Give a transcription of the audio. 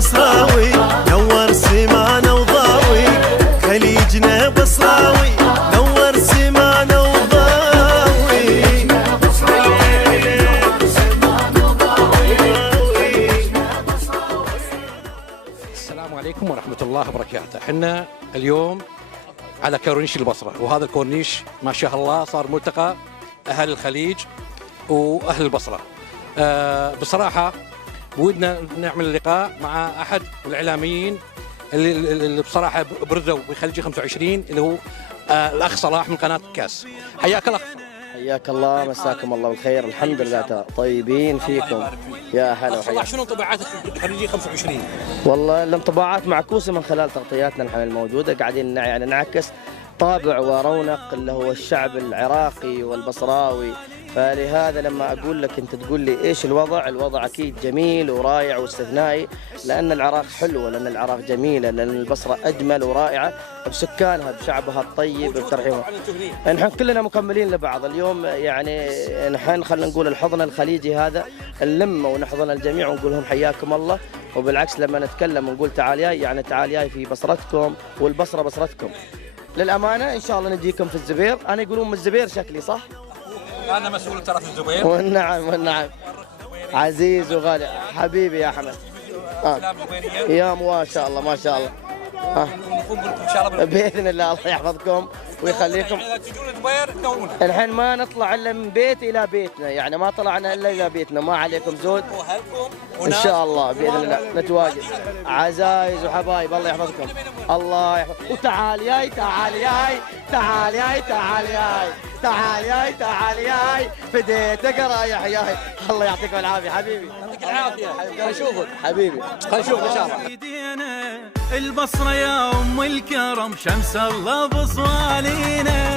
بصراوي نور سمانا وضاوي، خليجنا بصراوي نور سمانا وضاوي. السلام عليكم ورحمة الله وبركاته. احنا اليوم على كورنيش البصرة، وهذا الكورنيش ما شاء الله صار ملتقى أهل الخليج وأهل البصرة. بصراحة ودنا نعمل لقاء مع أحد الإعلاميين اللي بصراحة برزوا بخليجي 25 اللي هو الأخ صلاح من قناة كاس. حياك الله. حياك الله، مساكم الله بالخير. الحمد لله طيبين فيكم. يا هلا وحياك. شنو انطباعاتك خليجي 25؟ والله الانطباعات معكوسه من خلال تغطياتنا نحن الموجوده، قاعدين يعني نعكس طابع ورونق اللي هو الشعب العراقي والبصراوي. فلهذا لما اقول لك انت تقول لي ايش الوضع، الوضع اكيد جميل ورائع واستثنائي، لان العراق حلوه، لان العراق جميله، لان البصره اجمل ورائعه بسكانها بشعبها الطيب بترحيبهم. نحن كلنا مكملين لبعض اليوم، يعني نحن خلينا نقول الحضن الخليجي هذا نلم ونحضن الجميع ونقول لهم حياكم الله. وبالعكس لما نتكلم ونقول تعال ياي، يعني تعال ياي في بصرتكم والبصره بصرتكم. للامانه ان شاء الله نجيكم في الزبير. انا يقولون من الزبير شكلي صح؟ أنا مسؤول ترى في الزبير. والنعم والنعم. عزيز وغالي حبيبي يا حمد. يا ما شاء الله ما شاء الله. باذن الله، الله يحفظكم ويخليكم. الحين ما نطلع الا من بيت الى بيتنا، يعني ما طلعنا الا الى بيتنا، ما عليكم زود. ان شاء الله باذن الله نتواجد. عزايز وحبايب الله يحفظكم. الله يحفظكم. وتعال ياي تعال ياي تعال ياي تعال ياي تعال ياي تعال ياي، فديتك رايح ياي. الله يعطيكم العافيه حبيبي. يعطيك العافيه. خلينا نشوفك حبيبي. خلينا نشوفك ان شاء الله. البصرة يا أم الكرم، شمس الله بصوالينا.